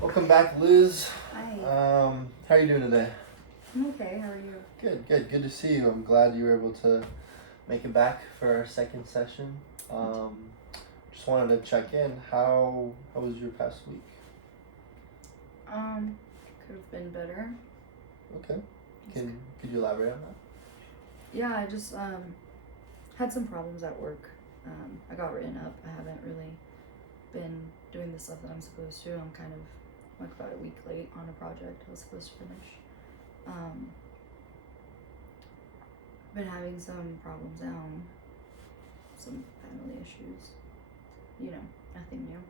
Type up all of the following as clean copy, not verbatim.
Welcome back, Liz. Hi. How are you doing today? I'm okay. How are you? Good to see you. I'm glad you were able to make it back for our second session. Just wanted to check in. How was your past week? Could have been better. Okay. Could you elaborate on that? Yeah, I just had some problems at work. I got written up. I haven't really been doing the stuff that I'm supposed to. I'm kind of like about a week late on a project I was supposed to finish. Been having some problems now, some family issues. You know, nothing new.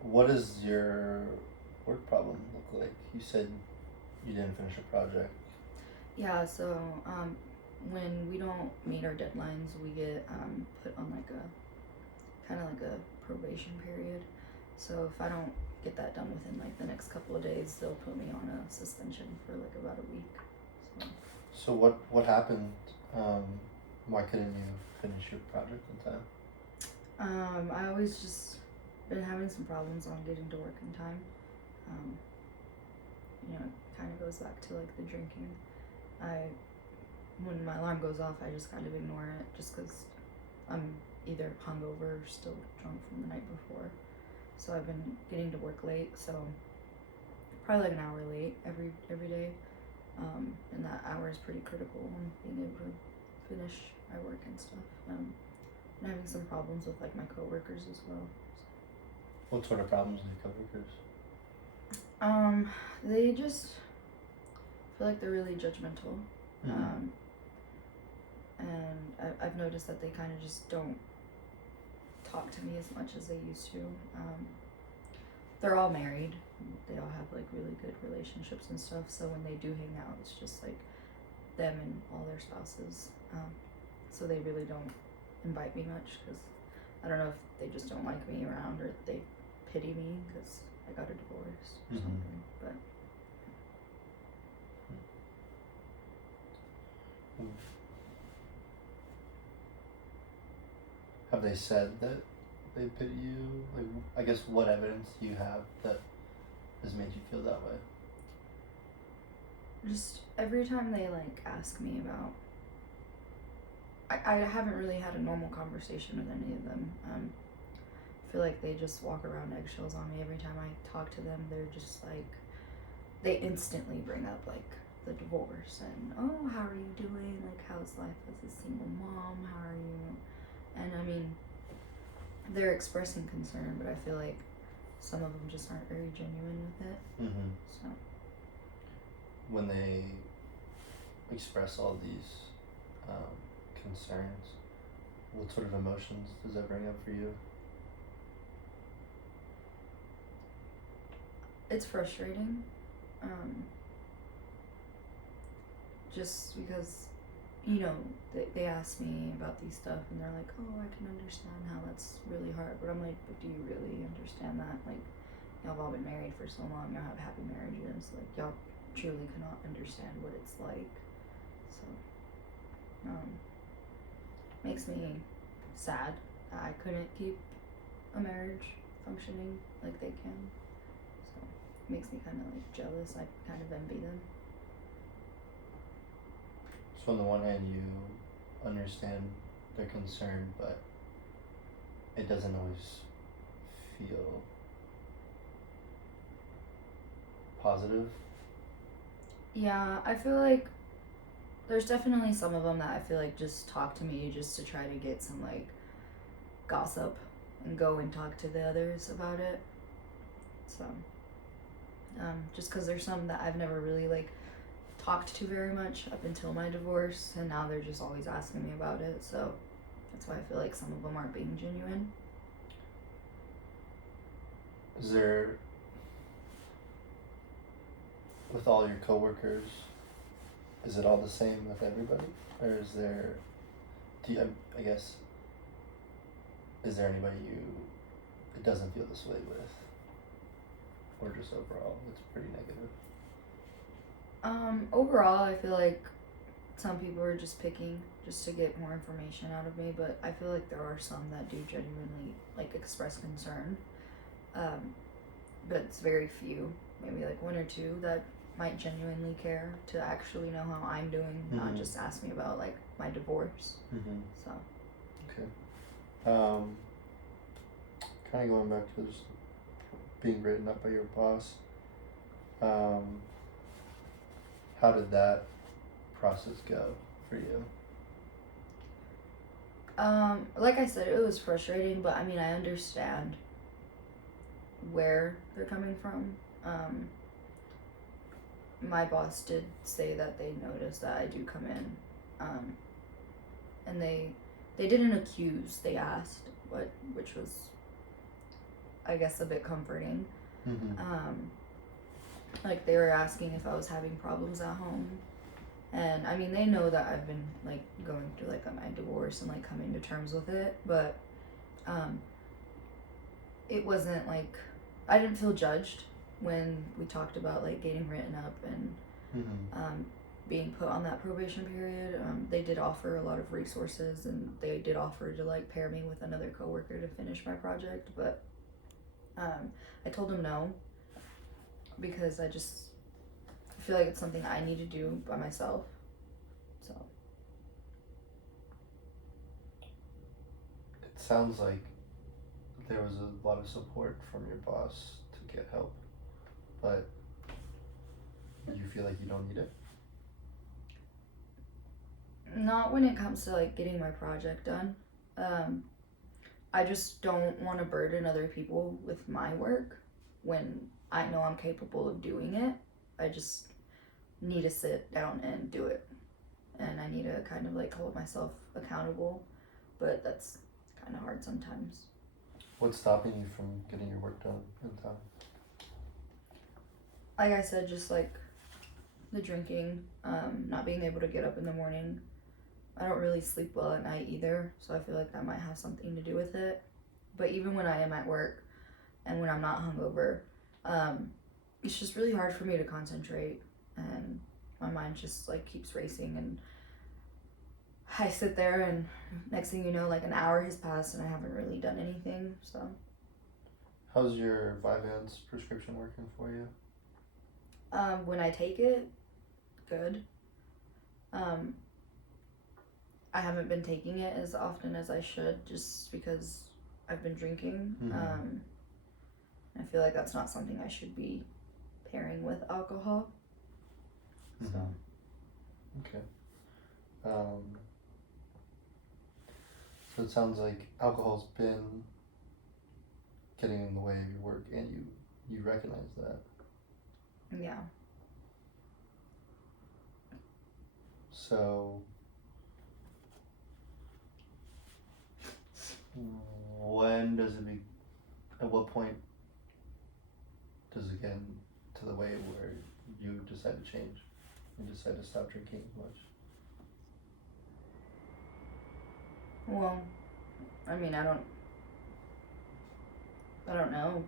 What does your work problem look like? You said you didn't finish a project. Yeah, so when we don't meet our deadlines, we get put on like a kind of like a probation period. So if I don't get that done within like the next couple of days, they'll put me on a suspension for like about a week. So what happened? Why couldn't you finish your project in time? I always just been having some problems on getting to work in time. It kind of goes back to like the drinking. When my alarm goes off, I just kind of ignore it just because I'm either hungover or still drunk from the night before. So I've been getting to work late, so probably like an hour late every day. And that hour is pretty critical in being able to finish my work and stuff. I'm having some problems with like my coworkers as well. What sort of problems with your coworkers? They just feel like they're really judgmental. Mm-hmm. And I've noticed that they kind of just don't talk to me as much as they used to. They're all married. They all have like really good relationships and stuff. So when they do hang out, it's just like them and all their spouses. So they really don't invite me much because I don't know if they just don't like me around or they pity me because I got a divorce or something. But have they said that they pity you? Like, I guess what evidence do you have that has made you feel that way? just every time they like ask me about, I haven't really had a normal conversation with any of them. I feel like they just walk around eggshells on me every time I talk to them. They're just like, they instantly bring up like the divorce and, oh, how are you doing? Like, how's life as a single mom? How are you? And I mean, they're expressing concern, but I feel like some of them just aren't very genuine with it. Mm-hmm. So when they express all these concerns, what sort of emotions does that bring up for you? it's frustrating. Just because, they ask me about these stuff and they're like, oh, I can understand how that's really hard. But I'm like, but do you really understand that? Like, y'all have all been married for so long, y'all have happy marriages. Like, y'all truly cannot understand what it's like. So, makes me sad that I couldn't keep a marriage functioning like they can. So, it makes me kind of like jealous. I kind of envy them. So on the one hand, you understand their concern, but it doesn't always feel positive. Yeah, I feel like there's definitely some of them that I feel like just talk to me just to try to get some like gossip and go and talk to the others about it. So, just because there's some that I've never really like talked to very much up until my divorce, and now they're just always asking me about it. So that's why I feel like some of them aren't being genuine. Is there, with all your coworkers, is it all the same with everybody, or is there? I guess, is there anybody it doesn't feel this way with, or just overall it's pretty negative? Overall, I feel like some people are just picking just to get more information out of me, but I feel like there are some that do genuinely like express concern. But it's very few, maybe like one or two that might genuinely care to actually know how I'm doing, not just ask me about like my divorce. So. Okay. Kind of going back to just being written up by your boss. How did that process go for you? Like I said, it was frustrating, but I mean, I understand where they're coming from. My boss did say that they noticed that I do come in, and they didn't accuse, they asked, which was, I guess, a bit comforting. Like they were asking if I was having problems at home, and I mean, they know that I've been like going through like my divorce and like coming to terms with it, but it wasn't like, I didn't feel judged when we talked about like getting written up and being put on that probation period. They did offer a lot of resources, and they did offer to like pair me with another coworker to finish my project, but I told them no, because I feel like it's something I need to do by myself. So It sounds like there was a lot of support from your boss to get help, but you feel like you don't need it? not when it comes to like getting my project done. I just don't want to burden other people with my work when I know I'm capable of doing it. I just need to sit down and do it, and I need to kind of like hold myself accountable, but that's kind of hard sometimes. What's stopping you from getting your work done in time? Like I said, just like the drinking, not being able to get up in the morning. I don't really sleep well at night either, so I feel like that might have something to do with it. But even when I am at work and when I'm not hungover, it's just really hard for me to concentrate, and my mind just like keeps racing, and I sit there and next thing you know, like an hour has passed and I haven't really done anything. So How's your Vyvanse prescription working for you? when I take it, good. I haven't been taking it as often as I should, just because I've been drinking. I feel like that's not something I should be pairing with alcohol. So Okay. So it sounds like alcohol's been getting in the way of your work, and you recognize that. yeah. So when does it at what point does it get to the way where you decide to change? You decide to stop drinking as much? Well, I mean, I don't know.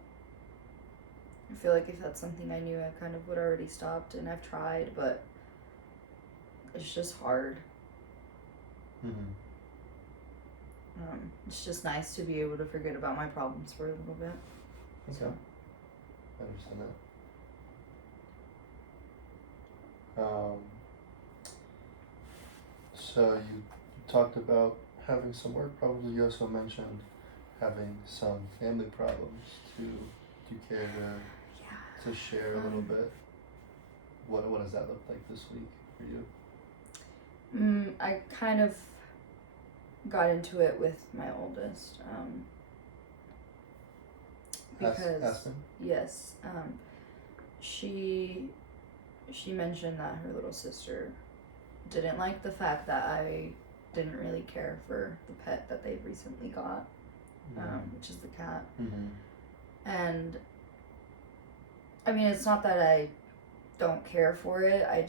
I feel like if that's something I knew, I kind of would already stopped, and I've tried, but it's just hard. It's just nice to be able to forget about my problems for a little bit. Okay. So. I understand that. So you talked about having some work problems. You also mentioned having some family problems. Do you care to share a little bit? What does that look like this week for you? I kind of got into it with my oldest. Because Aspen? yes, she mentioned that her little sister didn't like the fact that I didn't really care for the pet that they've recently got, which is the cat. And I mean, it's not that I don't care for it, I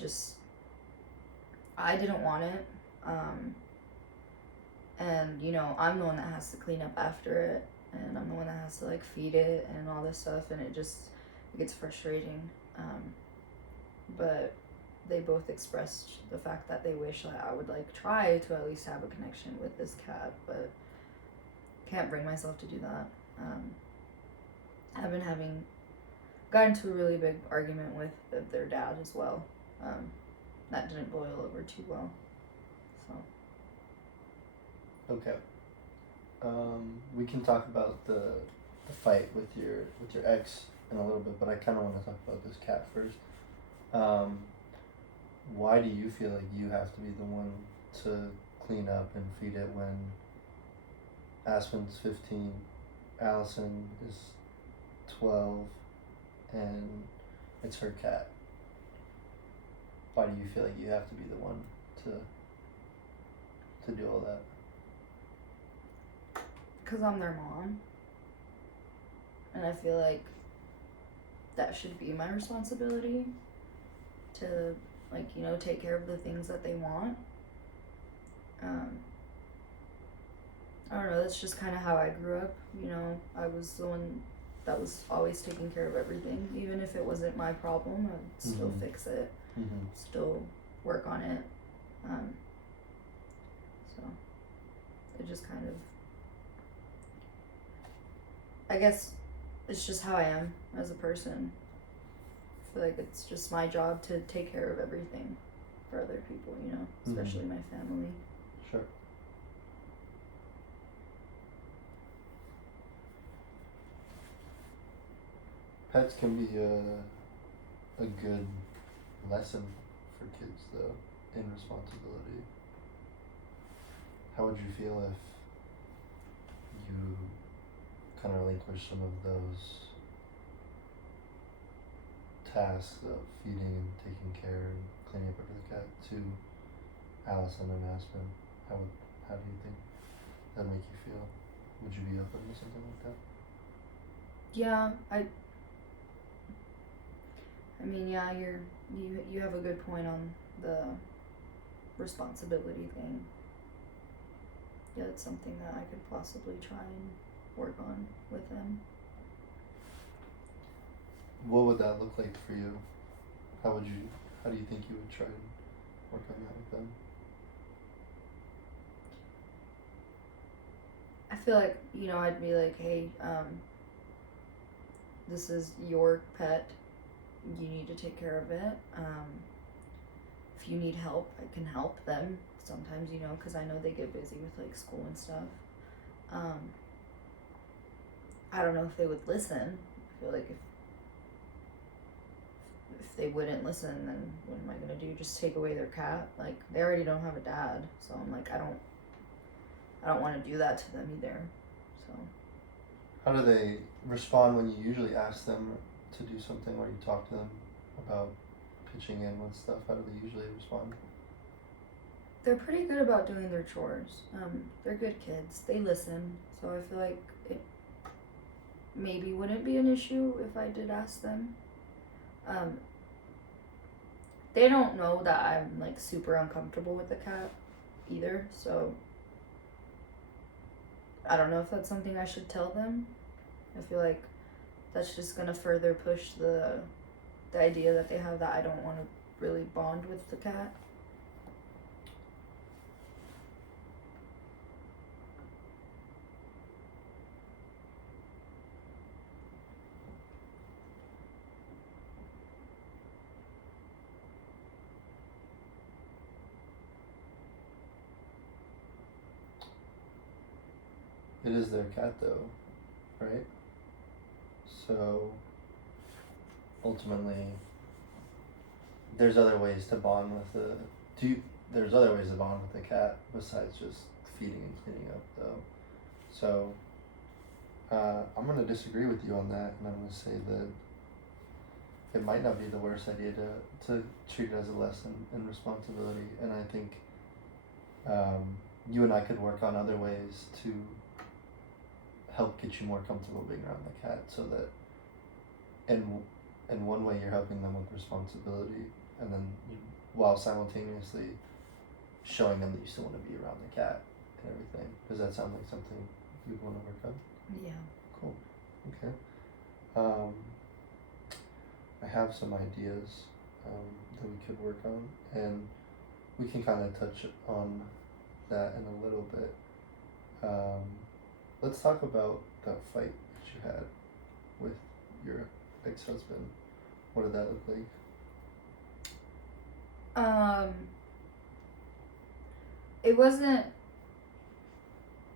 didn't want it, and you know, I'm the one that has to clean up after it, and I'm the one that has to like feed it and all this stuff, and it gets frustrating. But they both expressed the fact that they wish that I would like try to at least have a connection with this cat, but can't bring myself to do that. I've been got into a really big argument with their dad as well. That didn't boil over too well. So. Okay. We can talk about the fight with your ex in a little bit, but I kind of want to talk about this cat first. Why do you feel like you have to be the one to clean up and feed it when Aspen's 15, Allison is 12, and it's her cat? Why do you feel like you have to be the one to do all that? Because I'm their mom. And I feel like that should be my responsibility to, like, you know, take care of the things that they want. I don't know, that's just kind of how I grew up. You know, I was the one that was always taking care of everything. Even if it wasn't my problem, I'd still fix it, still work on it. So it just kind of, I guess it's just how I am as a person. I feel like it's just my job to take care of everything for other people, you know, especially my family. Sure. Pets can be a good lesson for kids, though, in responsibility. How would you feel if you kind of relinquish some of those tasks of feeding and taking care and cleaning up after the cat to Allison and Aspen? How do you think that make you feel? Would you be open to something like that? Yeah, I mean, yeah, you have a good point on the responsibility thing. Yeah, it's something that I could possibly try and work on with them. What would that look like for you? How do you think you would try and work on that with them? I feel like, you know, I'd be like, hey, this is your pet. You need to take care of it. If you need help, I can help them sometimes, you know, because I know they get busy with like school and stuff. I don't know if they would listen. I feel like if they wouldn't listen, then what am I gonna do? Just take away their cat? Like, they already don't have a dad, so I'm like, I don't want to do that to them either. So. How do they respond when you usually ask them to do something, or you talk to them about pitching in with stuff? How do they usually respond? They're pretty good about doing their chores. They're good kids. They listen, so I feel like it maybe wouldn't be an issue if I did ask them. They don't know that I'm like super uncomfortable with the cat either, so I don't know if that's something I should tell them. I feel like that's just gonna further push the idea that they have that I don't want to really bond with the cat. It is their cat, though, right? So ultimately, there's other ways to bond with there's other ways to bond with the cat besides just feeding and cleaning up, though. So I'm gonna disagree with you on that, and I'm gonna say that it might not be the worst idea to treat it as a lesson in responsibility, and I think you and I could work on other ways to help get you more comfortable being around the cat, so that in one way you're helping them with responsibility, and then while simultaneously showing them that you still want to be around the cat and everything. Does that sound like something you'd want to work on? Yeah. Cool. Okay. I have some ideas. that we could work on, and we can kind of touch on that in a little bit. Let's talk about that fight that you had with your ex-husband. What did that look like? It wasn't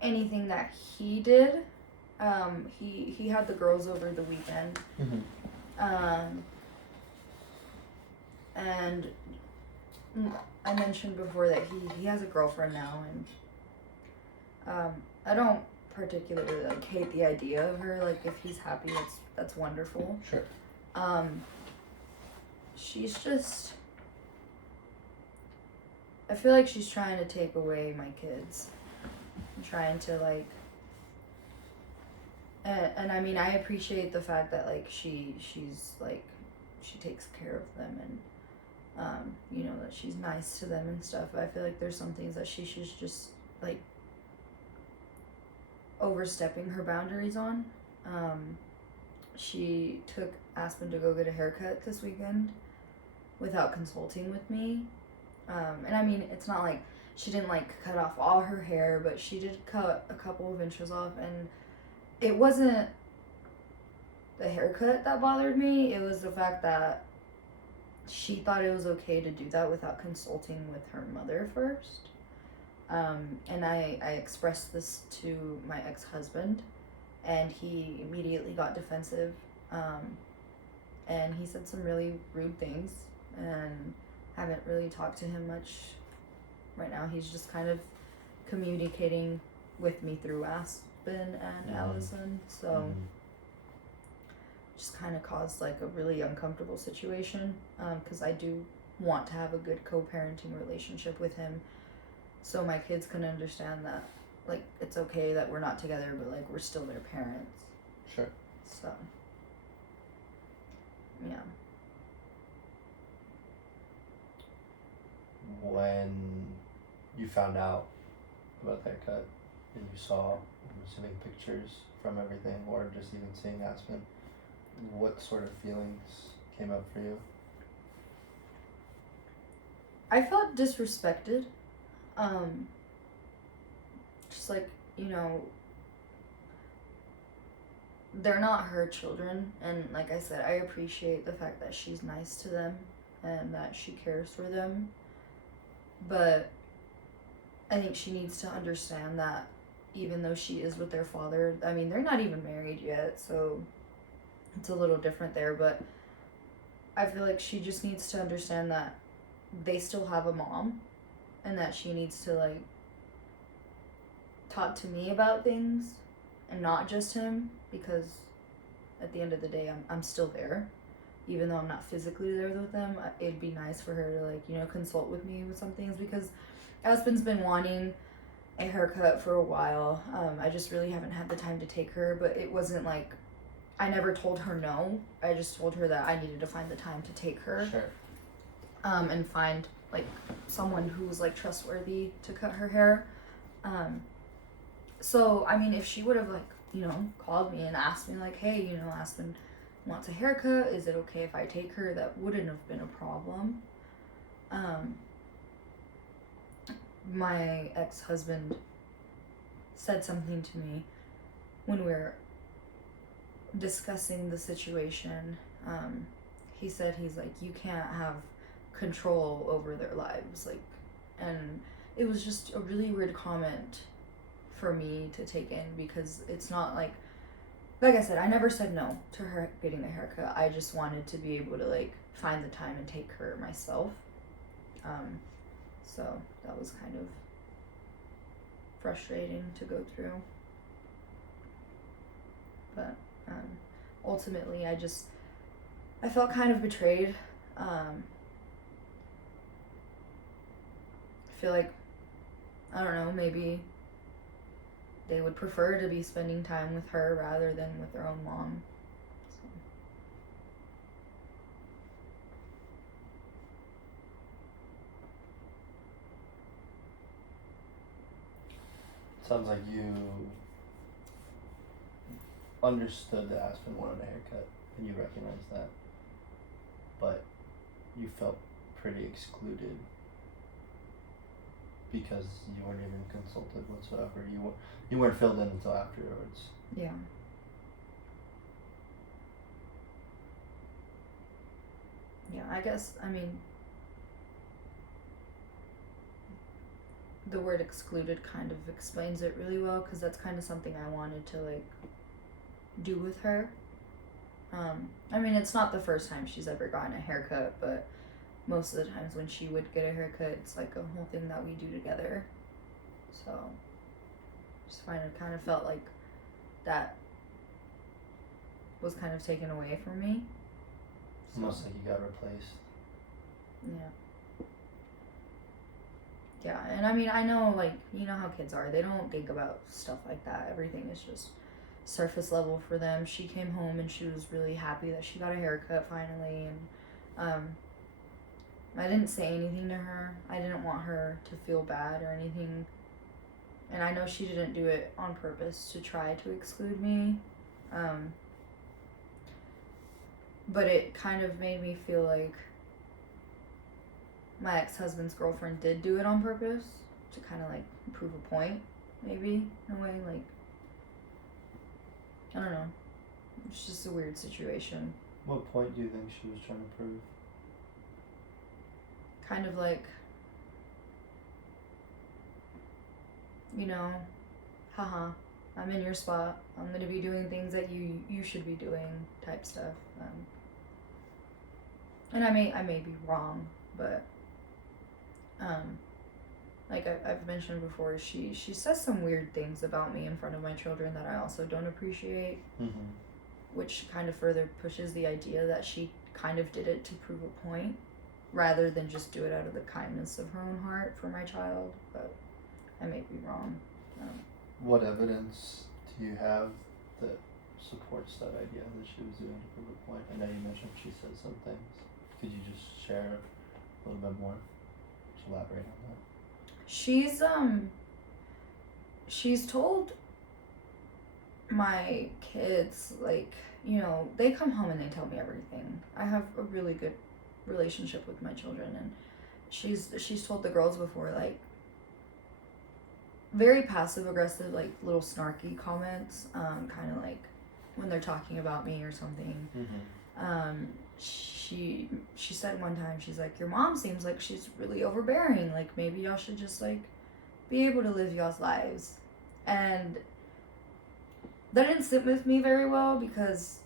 anything that he did. He had the girls over the weekend. And I mentioned before that he has a girlfriend now, and I don't particularly like hate the idea of her. Like, if he's happy, that's wonderful. Sure. She's just, I feel like she's trying to take away my kids, and trying to like, and I mean, I appreciate the fact that like she's like, she takes care of them, and you know, that she's nice to them and stuff. But I feel like there's some things that she should just like overstepping her boundaries on. She took Aspen to go get a haircut this weekend without consulting with me. And I mean, it's not like she didn't like cut off all her hair, but she did cut a couple of inches off, and it wasn't the haircut that bothered me. It was the fact that she thought it was okay to do that without consulting with her mother first. And I expressed this to my ex-husband, and he immediately got defensive. And he said some really rude things, and haven't really talked to him much right now. He's just kind of communicating with me through Aspen and Allison, so just kind of caused like a really uncomfortable situation, because I do want to have a good co-parenting relationship with him, so my kids can understand that like it's okay that we're not together, but like we're still their parents. Sure. So yeah. When you found out about the haircut and you saw, I'm assuming, pictures from everything, or just even seeing Aspen, what sort of feelings came up for you? I felt disrespected. Just like, you know, they're not her children, and like I said, I appreciate the fact that she's nice to them and that she cares for them, but I think she needs to understand that even though she is with their father, I mean, they're not even married yet, so it's a little different there, but I feel like she just needs to understand that they still have a mom, and that she needs to like talk to me about things and not just him, because at the end of the day, I'm still there, even though I'm not physically there with them. It'd be nice for her to like, you know, consult with me with some things, because Aspen's been wanting a haircut for a while. I just really haven't had the time to take her, but it wasn't like, I never told her no. I just told her that I needed to find the time to take her. Sure. And find like someone who was like trustworthy to cut her hair. So I mean, if she would have like, you know, called me and asked me like, hey, you know, Aspen wants a haircut, is it okay if I take her? That wouldn't have been a problem. My ex-husband said something to me when we were discussing the situation. He said, he's like, you can't have control over their lives, like, and it was just a really weird comment for me to take in, because it's not like I said, I never said no to her getting a haircut. I just wanted to be able to like find the time and take her myself. So that was kind of frustrating to go through, but ultimately I felt kind of betrayed. I feel like, I don't know, maybe they would prefer to be spending time with her rather than with their own mom. So. Sounds like you understood that Aspen wanted a haircut and you recognized that, but you felt pretty excluded because you weren't even consulted whatsoever. You weren't filled in until afterwards. Yeah. Yeah, I guess, I mean, the word excluded kind of explains it really well, because that's kind of something I wanted to, like, do with her. I mean, it's not the first time she's ever gotten a haircut, but most of the times when she would get a haircut, it's like a whole thing that we do together. So, just kind of felt like that was kind of taken away from me. So, Almost like you got replaced. yeah. Yeah, and I mean, I know, like, you know how kids are. They don't think about stuff like that. Everything is just surface level for them. She came home and she was really happy that she got a haircut finally, and I didn't say anything to her. I didn't want her to feel bad or anything. And I know she didn't do it on purpose to try to exclude me. But it kind of made me feel like my ex-husband's girlfriend did do it on purpose to kind of like prove a point, maybe, in a way. Like, I don't know. It's just a weird situation. What point do you think she was trying to prove? Kind of like, you know, haha, I'm in your spot. I'm gonna be doing things that you should be doing, type stuff. And I may be wrong, but like I've mentioned before, she says some weird things about me in front of my children that I also don't appreciate, which kind of further pushes the idea that she kind of did it to prove a point, rather than just do it out of the kindness of her own heart for my child. But I may be wrong. What evidence do you have that supports that idea that she was doing to prove a point? I know you mentioned she said some things. Could you just share a little bit more? Just elaborate on that. She's told my kids, like, you know, they come home and they tell me everything. I have a really good relationship with my children, and she's told the girls before, like, very passive aggressive, like little snarky comments, kind of like when they're talking about me or something. She said one time, she's like, your mom seems like she's really overbearing, like maybe y'all should just like be able to live y'all's lives. And that didn't sit with me very well, because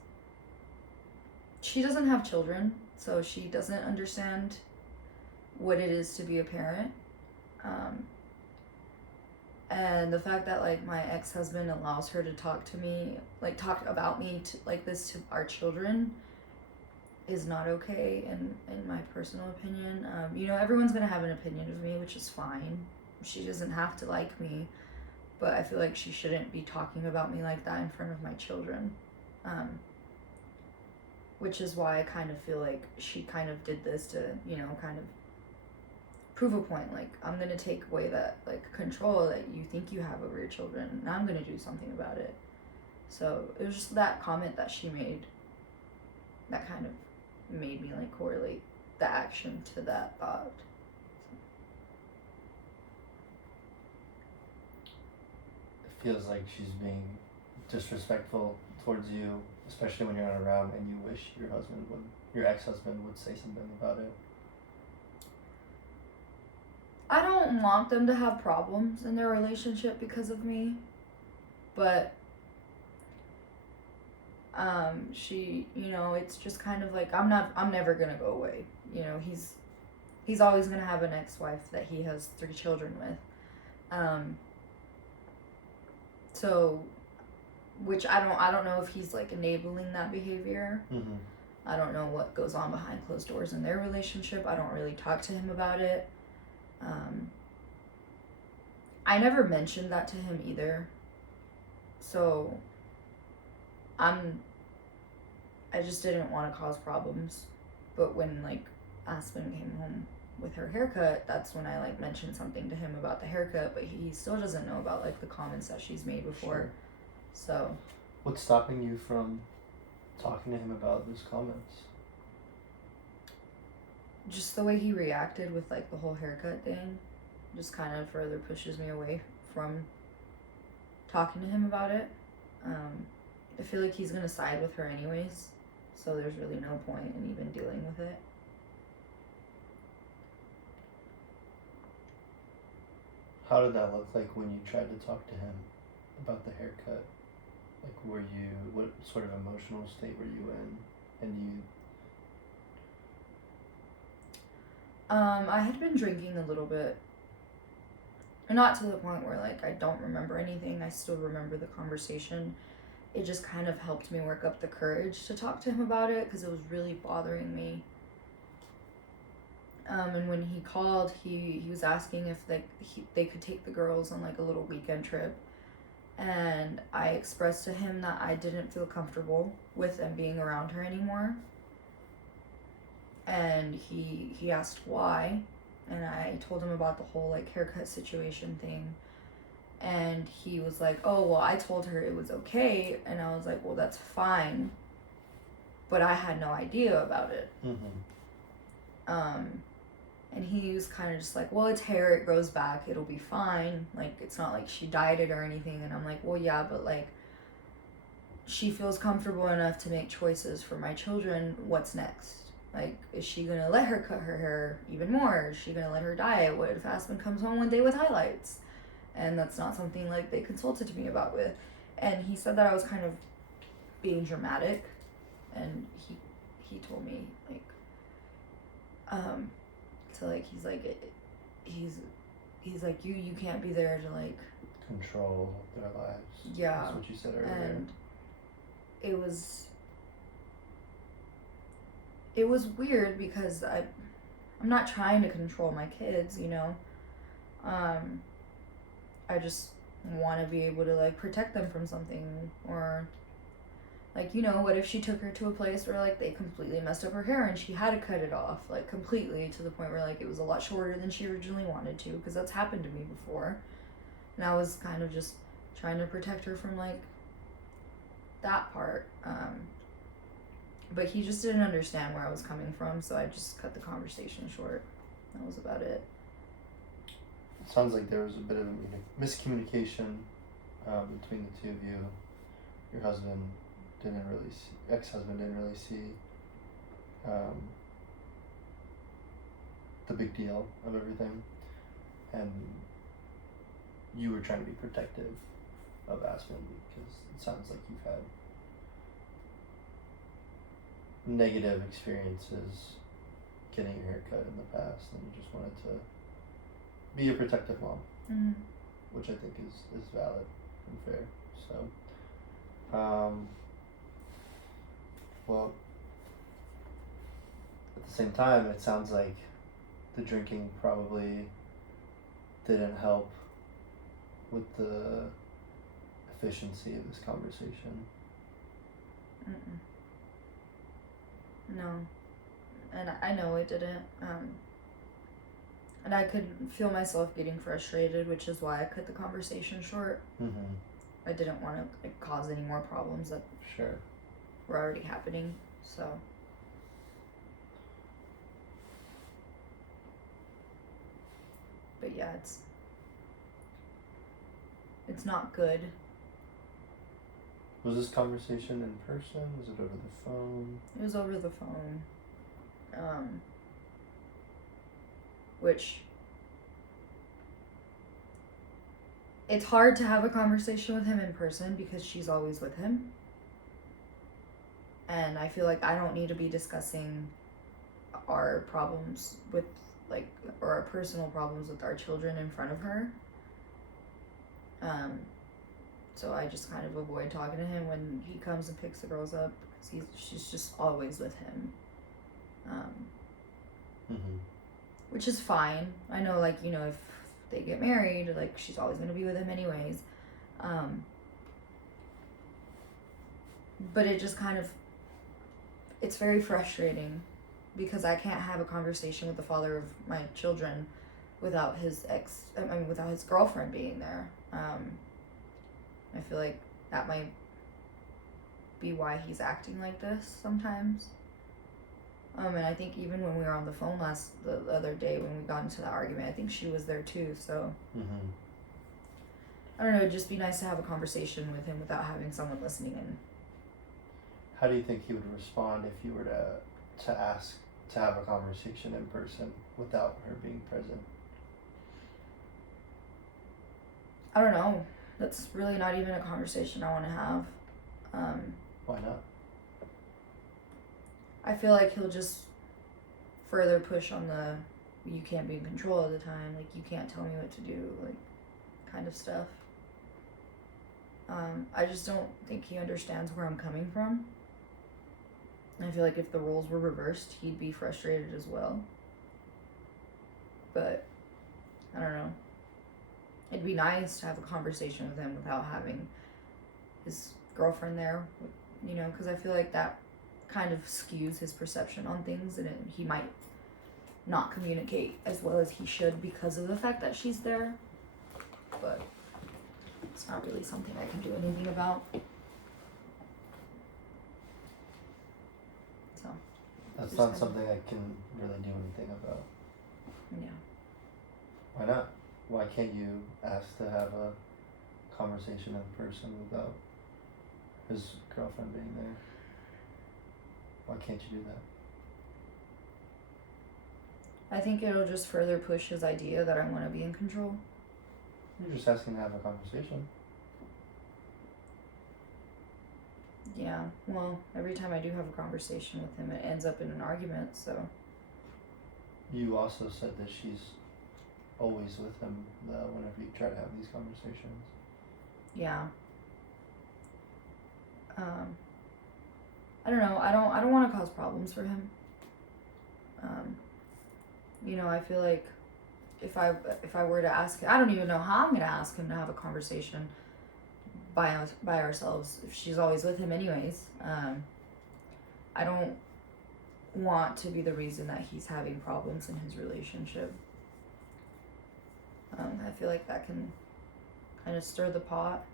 she doesn't have children, so she doesn't understand what it is to be a parent. And the fact that, like, my ex-husband allows her to talk to me, like, talk about me like this to our children is not okay, in my personal opinion. You know, everyone's gonna have an opinion of me, which is fine. She doesn't have to like me, but I feel like she shouldn't be talking about me like that in front of my children. Which is why I kind of feel like she kind of did this to, you know, kind of prove a point. Like, I'm gonna take away that, like, control that you think you have over your children, and I'm gonna do something about it. So it was just that comment that she made that kind of made me, like, correlate the action to that thought. It feels like she's being disrespectful towards you, especially when you're not around, and you wish your ex-husband would say something about it. I don't want them to have problems in their relationship because of me, but she, you know, it's just kind of like, I'm never gonna go away. You know, he's always gonna have an ex-wife that he has 3 children with. So, which I don't know if he's like enabling that behavior. I don't know what goes on behind closed doors in their relationship. I don't really talk to him about it. I never mentioned that to him either. So I just didn't want to cause problems. But when, like, Aspen came home with her haircut, that's when I, like, mentioned something to him about the haircut, but he still doesn't know about, like, the comments that she's made before. Sure. So What's stopping you from talking to him about those comments? just the way he reacted with like the whole haircut thing just kind of further pushes me away from talking to him about it. I feel like he's gonna side with her anyways, so there's really no point in even dealing with it. How did that look like when you tried to talk to him about the haircut? Like, what sort of emotional state were you in? And I had been drinking a little bit. Not to the point where, like, I don't remember anything. I still remember the conversation. It just kind of helped me work up the courage to talk to him about it because it was really bothering me. And when he called, he was asking if they could take the girls on, like, a little weekend trip. And I expressed to him that I didn't feel comfortable with them being around her anymore. And he asked why, and I told him about the whole like haircut situation thing, and he was like, oh well, I told her it was okay, and I was like, well, that's fine, but I had no idea about it. And he was kind of just like, well, it's hair, it grows back, it'll be fine, like it's not like she dyed it or anything. And I'm like, well, yeah, but like she feels comfortable enough to make choices for my children. What's next? Like, is she gonna let her cut her hair even more? Is she gonna let her dye it? What if Aspen comes home one day with highlights? And that's not something like they consulted me about with. And he said that I was kind of being dramatic, and he told me like, to like he's like you can't be there to like control their lives. Yeah, that's what you said earlier. And it was weird because I'm not trying to control my kids, you know. I just want to be able to like protect them from something, or like, you know, what if she took her to a place where like they completely messed up her hair and she had to cut it off like completely to the point where like it was a lot shorter than she originally wanted to, because that's happened to me before. And I was kind of just trying to protect her from like that part. But he just didn't understand where I was coming from, so I just cut the conversation short. That was about it. It sounds like there was a bit of a miscommunication between the two of you. Your husband ex-husband didn't really see the big deal of everything, and you were trying to be protective of Aspen because it sounds like you've had negative experiences getting your hair cut in the past, and you just wanted to be a protective mom, which I think is valid and fair. So, well, at the same time, it sounds like the drinking probably didn't help with the efficiency of this conversation. No, and I know it didn't. And I could feel myself getting frustrated, which is why I cut the conversation short. I didn't want to like cause any more problems that were already happening. So. But yeah, it's not good. Was this conversation in person? Was it over the phone? It was over the phone. Which it's hard to have a conversation with him in person because she's always with him. And I feel like I don't need to be discussing our problems with like, or our personal problems with our children in front of her. So I just kind of avoid talking to him when he comes and picks the girls up because she's just always with him. Which is fine. I know, like, you know, if they get married, like, she's always going to be with him anyways. But it just kind of, it's very frustrating because I can't have a conversation with the father of my children without his without his girlfriend being there. I feel like that might be why he's acting like this sometimes. And I think even when we were on the phone the other day when we got into that argument, I think she was there too. So Mm-hmm. I don't know. It'd just be nice to have a conversation with him without having someone listening in. How do you think he would respond if you were to ask to have a conversation in person without her being present? I don't know. That's really not even a conversation I want to have. Why not? I feel like he'll just further push on the you can't be in control all the time, like you can't tell me what to do, like kind of stuff. I just don't think he understands where I'm coming from. I feel like if the roles were reversed, he'd be frustrated as well. But I don't know. It'd be nice to have a conversation with him without having his girlfriend there, you know, because I feel like that kind of skews his perception on things, and he might not communicate as well as he should because of the fact that she's there. But it's not really something I can do anything about. So That's not something I can really do anything about. yeah. Why not? Why can't you ask to have a conversation in person without his girlfriend being there? Why can't you do that? I think it'll just further push his idea that I want to be in control. You're just asking to have a conversation. Yeah, well, every time I do have a conversation with him, it ends up in an argument, so. You also said that she's always with him whenever you try to have these conversations. Yeah. I don't know. I don't want to cause problems for him. You know, I feel like if I were to ask him, I don't even know how I'm gonna ask him to have a conversation by ourselves if she's always with him anyways. I don't want to be the reason that he's having problems in his relationship. I feel like that can kind of stir the pot.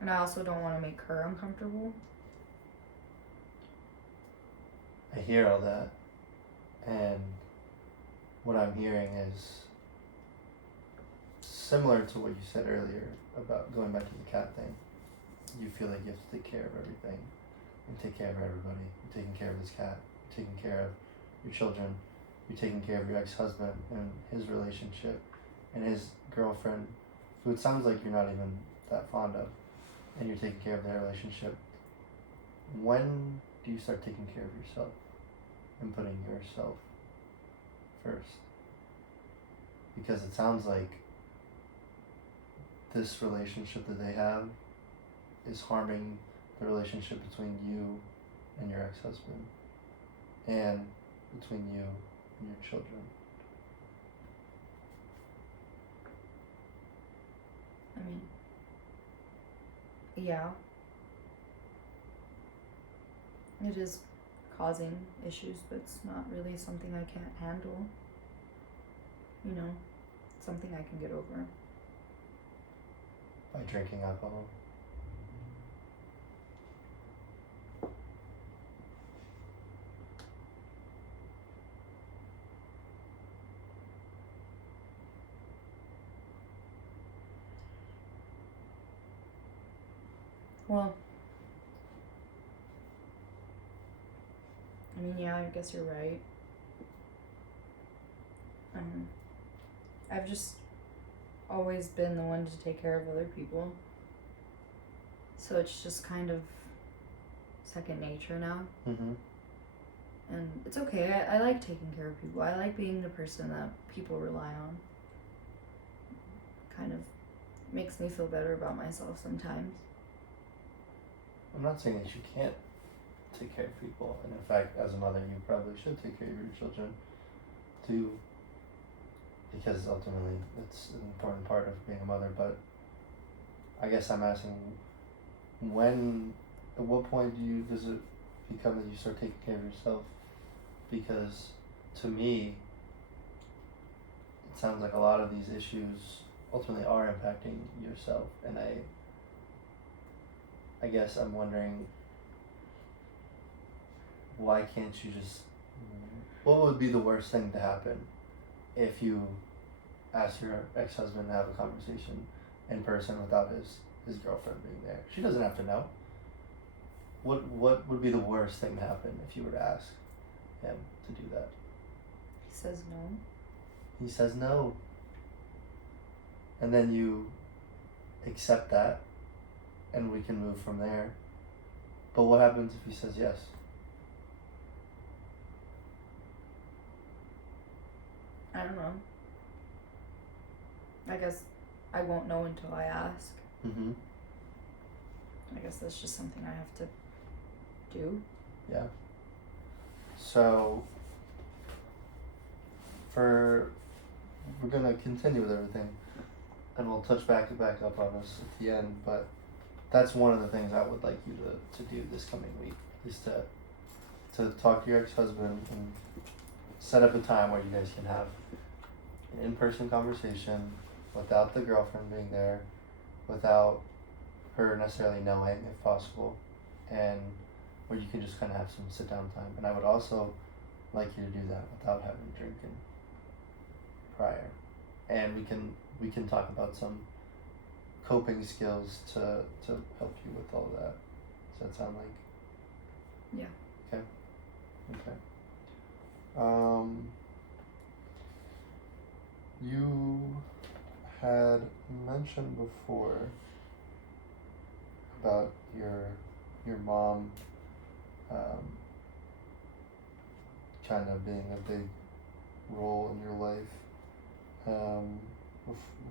And I also don't want to make her uncomfortable. I hear all that, and what I'm hearing is similar to what you said earlier about going back to the cat thing. You feel like you have to take care of everything and take care of everybody. You're taking care of this cat, you're taking care of your children, you're taking care of your ex-husband and his relationship and his girlfriend, who it sounds like you're not even that fond of, and you're taking care of their relationship. When do you start taking care of yourself and putting yourself first? Because it sounds like this relationship that they have is harming the relationship between you and your ex-husband and between you and your children. I mean, yeah. It is causing issues, but it's not really something I can't handle. You know, something I can get over. By drinking alcohol. Well, I mean, yeah, I guess you're right. I've just always been the one to take care of other people. So it's just kind of second nature now. Mm-hmm. And it's okay. I like taking care of people. I like being the person that people rely on. Kind of makes me feel better about myself sometimes. I'm not saying that you can't take care of people, and in fact, as a mother, you probably should take care of your children too, because ultimately it's an important part of being a mother. But I guess I'm asking, at what point does it become that you start taking care of yourself? Because to me, it sounds like a lot of these issues ultimately are impacting yourself, and I guess I'm wondering, why can't you just What would be the worst thing to happen if you ask your ex-husband to have a conversation in person without his girlfriend being there? She doesn't have to know. What would be the worst thing to happen if you were to ask him to do that? He says no. He says no. And then you accept that and we can move from there. But what happens if he says yes? I don't know. I guess I won't know until I ask. Mm-hmm. I guess that's just something I have to do. Yeah. So we're gonna continue with everything and we'll touch back up on this at the end, but that's one of the things I would like you to do this coming week is to talk to your ex-husband and set up a time where you guys can have an in-person conversation without the girlfriend being there, without her necessarily knowing if possible, and where you can just kind of have some sit-down time. And I would also like you to do that without having drinking prior, and we can talk about some coping skills to help you with all that. Does that sound like? Yeah. Okay. You had mentioned before about your mom kind of being a big role in your life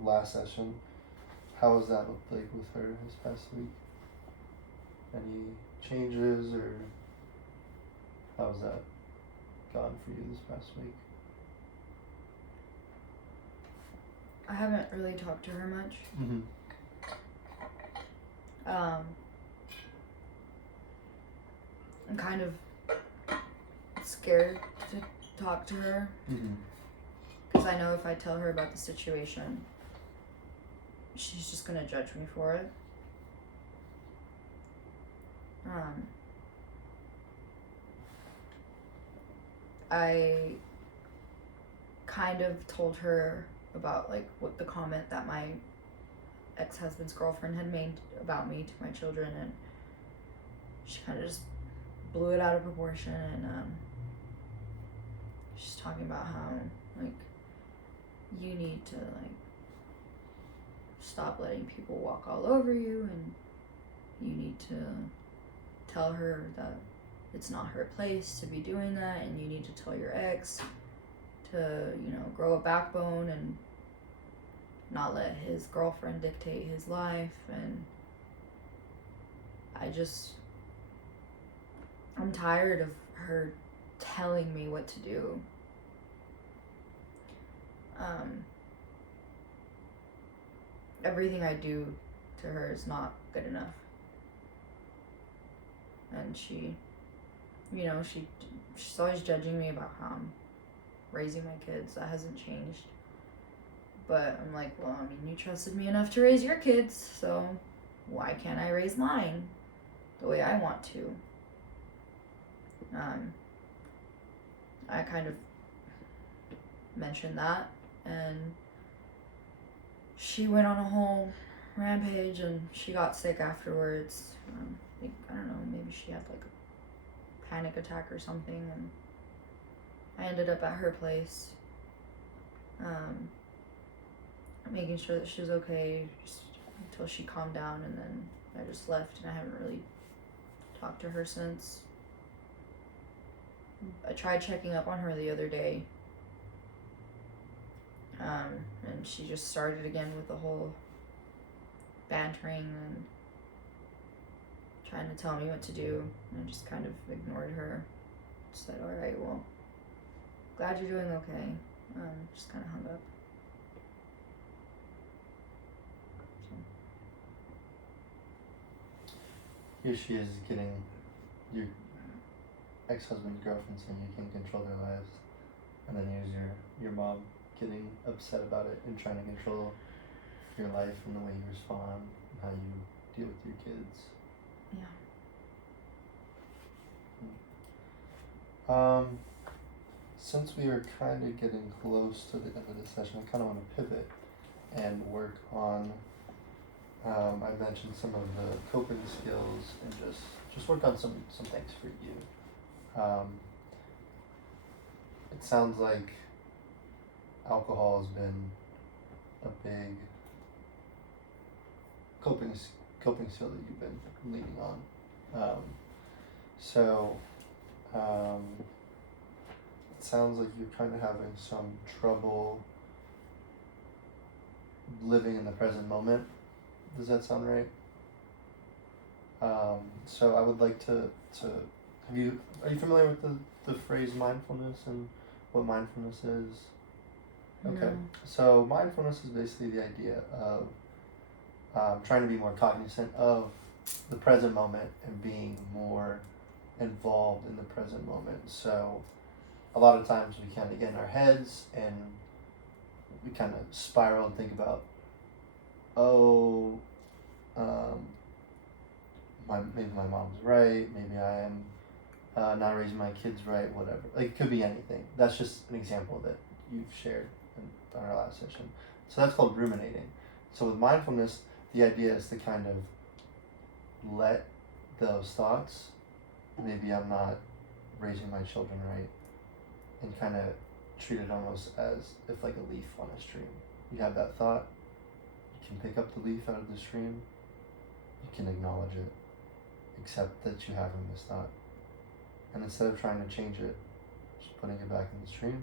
last session. How has that looked like with her this past week? Any changes or how's that gone for you this past week? I haven't really talked to her much. Mm-hmm. I'm kind of scared to talk to her because I know if I tell her about the situation, she's just gonna judge me for it. I kind of told her about like what the comment that my ex-husband's girlfriend had made about me to my children, and she kind of just blew it out of proportion, and she's talking about how like you need to like stop letting people walk all over you, and you need to tell her that it's not her place to be doing that, and you need to tell your ex to, you know, grow a backbone and not let his girlfriend dictate his life. And I'm tired of her telling me what to do. Everything I do to her is not good enough. And she, you know, she's always judging me about how I'm raising my kids. That hasn't changed. But I'm like, well, I mean, you trusted me enough to raise your kids, so why can't I raise mine the way I want to? I kind of mentioned that, and she went on a whole rampage, and she got sick afterwards. I don't know, maybe she had like a panic attack or something, and I ended up at her place, making sure that she was okay just until she calmed down, and then I just left, and I haven't really talked to her since. I tried checking up on her the other day, and she just started again with the whole bantering and trying to tell me what to do, and I just kind of ignored her. Said, alright, well, glad you're doing okay. Just kind of hung up. So. Here she is getting your ex-husband's girlfriend saying you can't control their lives, and then here's your mom getting upset about it and trying to control your life and the way you respond and how you deal with your kids. Yeah. since we are kind of getting close to the end of the session, I kind of want to pivot and work on. I mentioned some of the coping skills and just work on some things for you. It sounds like alcohol has been a big coping skill that you've been leaning on. So it sounds like you're kind of having some trouble living in the present moment. Does that sound right? So I would like to are you familiar with the phrase mindfulness and what mindfulness is? Okay. No. So mindfulness is basically the idea of trying to be more cognizant of the present moment and being more involved in the present moment. So a lot of times we kind of get in our heads and we kind of spiral and think about, maybe my mom's right, maybe I am not raising my kids right, whatever. Like, it could be anything. That's just an example that you've shared in our last session. So that's called ruminating. So with mindfulness, the idea is to kind of let those thoughts, maybe I'm not raising my children right, and kind of treat it almost as if like a leaf on a stream. You have that thought, you can pick up the leaf out of the stream, you can acknowledge it, accept that you have this thought, and instead of trying to change it, just putting it back in the stream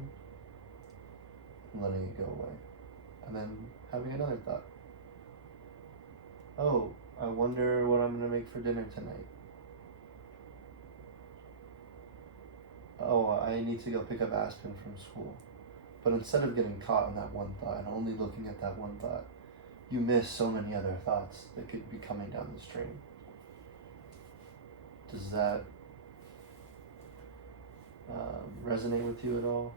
and letting it go away. And then having another thought. Oh, I wonder what I'm going to make for dinner tonight. Oh, I need to go pick up Aspen from school. But instead of getting caught in that one thought and only looking at that one thought, you miss so many other thoughts that could be coming down the stream. Does that resonate with you at all?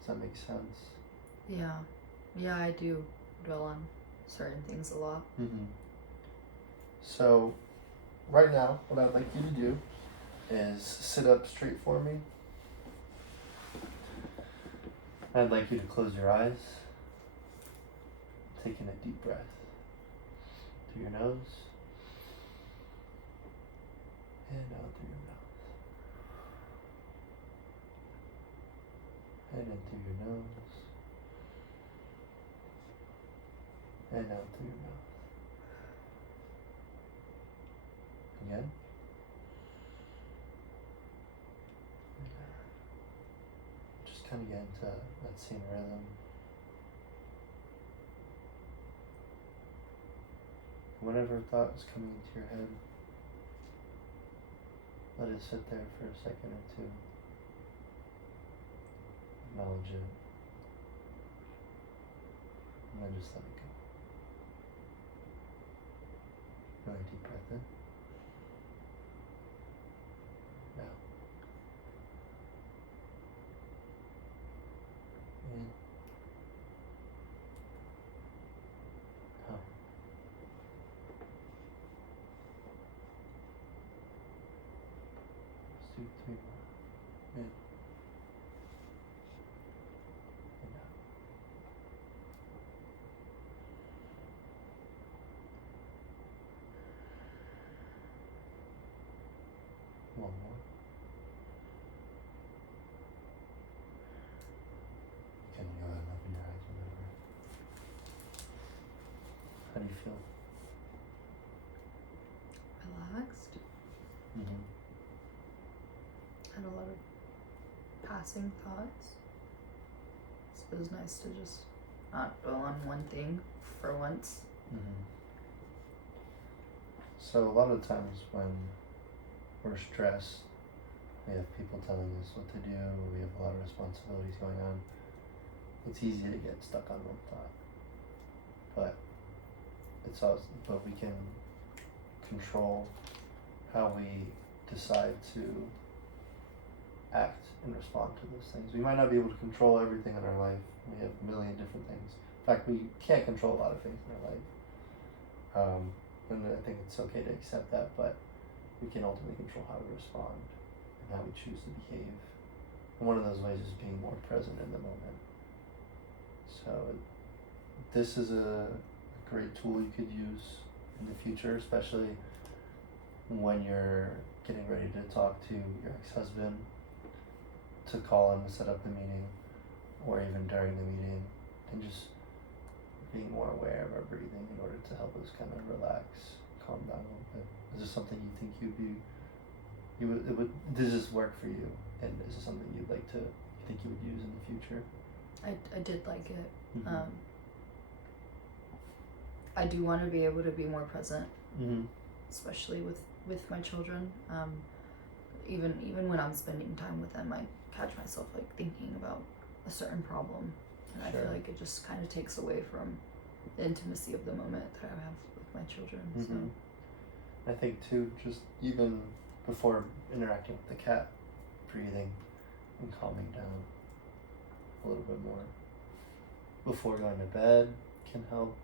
Does that make sense? Yeah, I do dwell on certain things a lot. Mm-hmm. So, right now, what I'd like you to do is sit up straight for me. I'd like you to close your eyes, taking a deep breath through your nose and out through your mouth. And in through your nose and out through your mouth. Again. Just kind of get into that same rhythm. Whatever thought is coming into your head, let it sit there for a second or two. Acknowledge it. And then just let it go. Really deep breath in. Now. In. Out. Let's do 3 more. In. And out. One more. You can go ahead and open your eyes whenever. How do you feel? Relaxed. Mm-hmm. Had a lot of passing thoughts. So it was nice to just not dwell on one thing for once. Mm-hmm. So a lot of times when we're stressed, we have people telling us what to do, we have a lot of responsibilities going on. It's easy to get stuck on one thought. But we can control how we decide to act and respond to those things. We might not be able to control everything in our life. We have a million different things. In fact, we can't control a lot of things in our life. And I think it's okay to accept that, but we can ultimately control how we respond and how we choose to behave one of those ways is being more present in the moment. So this is a great tool you could use in the future, especially when you're getting ready to talk to your ex-husband, to call him to set up the meeting, or even during the meeting, and just being more aware of our breathing in order to help us kind of relax, calm down a little bit. Is this something you think does this work for you? And is this something you think you would use in the future? I did like it. Mm-hmm. I do want to be able to be more present, Mm-hmm. especially with my children. Even when I'm spending time with them, I catch myself like thinking about a certain problem, and I feel like it just kind of takes away from the intimacy of the moment that I have with my children. Mm-hmm. So I think too, just even before interacting with the cat, breathing and calming down a little bit more before going to bed can help.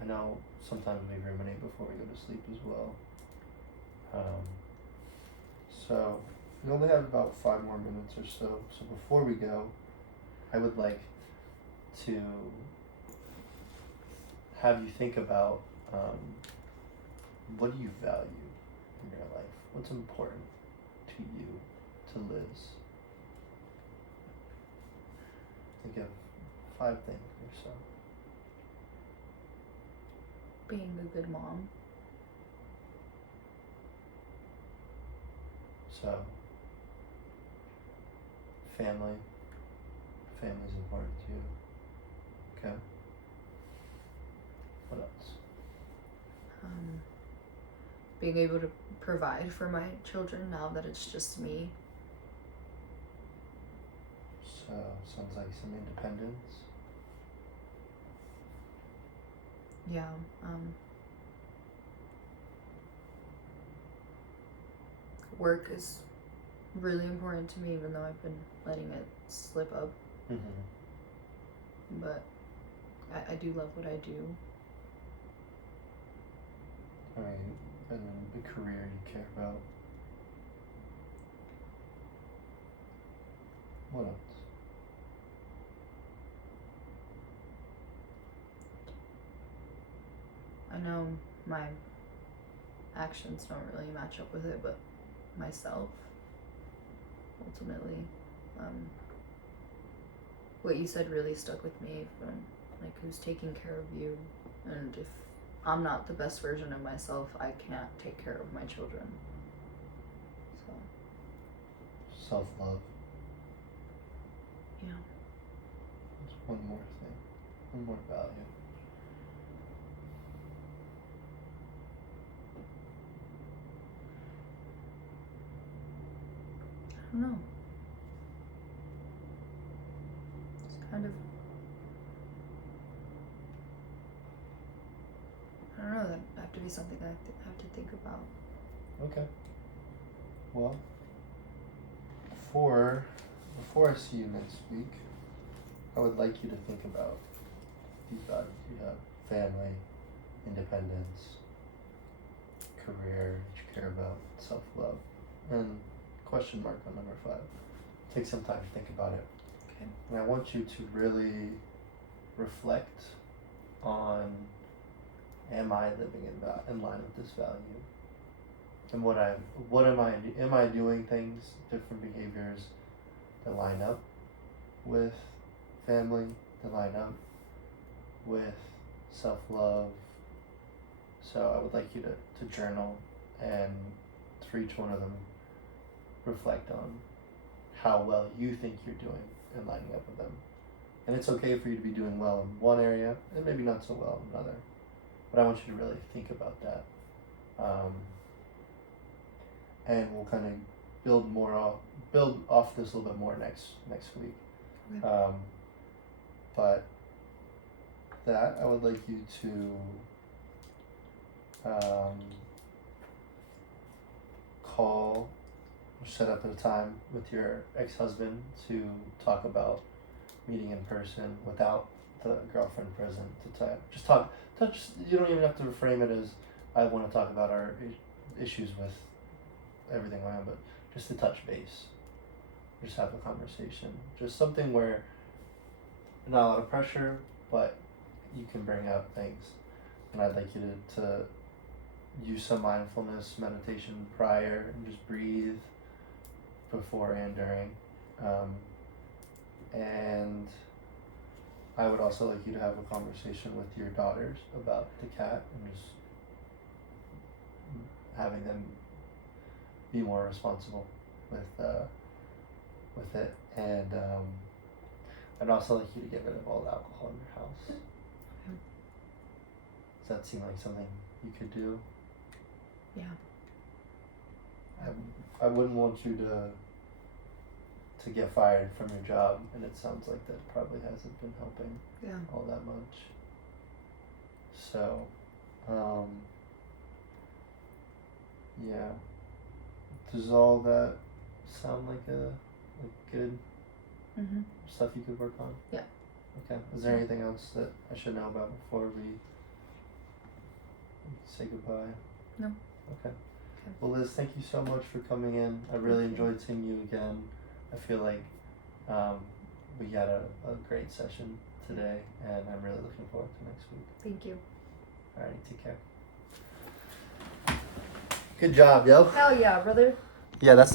I know sometimes we ruminate before we go to sleep as well. So we only have about 5 more minutes or so. So before we go, I would like to have you think about what do you value in your life? What's important to you, to Liz? Think of 5 things or so. being a good mom. So, family's important to you. Okay. What else? Being able to provide for my children now that it's just me. So, sounds like some independence. Yeah. Work is really important to me, even though I've been letting it slip up. Mm-hmm. But I do love what I do. Alright, and then the career you care about. What else? I know my actions don't really match up with it, but myself, ultimately. What you said really stuck with me, from like who's taking care of you, and if I'm not the best version of myself, I can't take care of my children. So Self-love. yeah. There's one more thing. One more value. I don't know. It's kind of, I don't know, that have to be something I have to think about. Okay. Well, before I see you next week, I would like you to think about these values you have: family, independence, career that you care about, self-love, and question mark on number 5. Take some time to think about it. Okay. And I want you to really reflect on, am I living in line with this value? And am I doing things, different behaviors that line up with family, that line up with self-love? So I would like you to journal, and for each one of them, reflect on how well you think you're doing and lining up with them. And it's okay for you to be doing well in one area and maybe not so well in another. But I want you to really think about that. And we'll kind of build off this a little bit more next week. Okay. But that I would like you to call or set up a time with your ex-husband to talk about meeting in person without the girlfriend present, to just talk. You don't even have to frame it as I want to talk about our issues with everything around, but just to touch base. just have a conversation. Just something where not a lot of pressure, but you can bring up things. And I'd like you to use some mindfulness meditation prior and just breathe before and during. And I would also like you to have a conversation with your daughters about the cat and just having them be more responsible with it. And I'd also like you to get rid of all the alcohol in your house. Yeah. Does that seem like something you could do? Yeah. I wouldn't want you to get fired from your job, and it sounds like that probably hasn't been helping all that much. So, yeah. Does all that sound like good Mhm. stuff you could work on? Yeah. Okay. Is there anything else that I should know about before we say goodbye? No. Okay. Well, Liz, thank you so much for coming in. I really enjoyed seeing you again. I feel like we had a great session today, and I'm really looking forward to next week. Thank you. Alright, take care. Good job, yo. Hell yeah, brother. Yeah, that's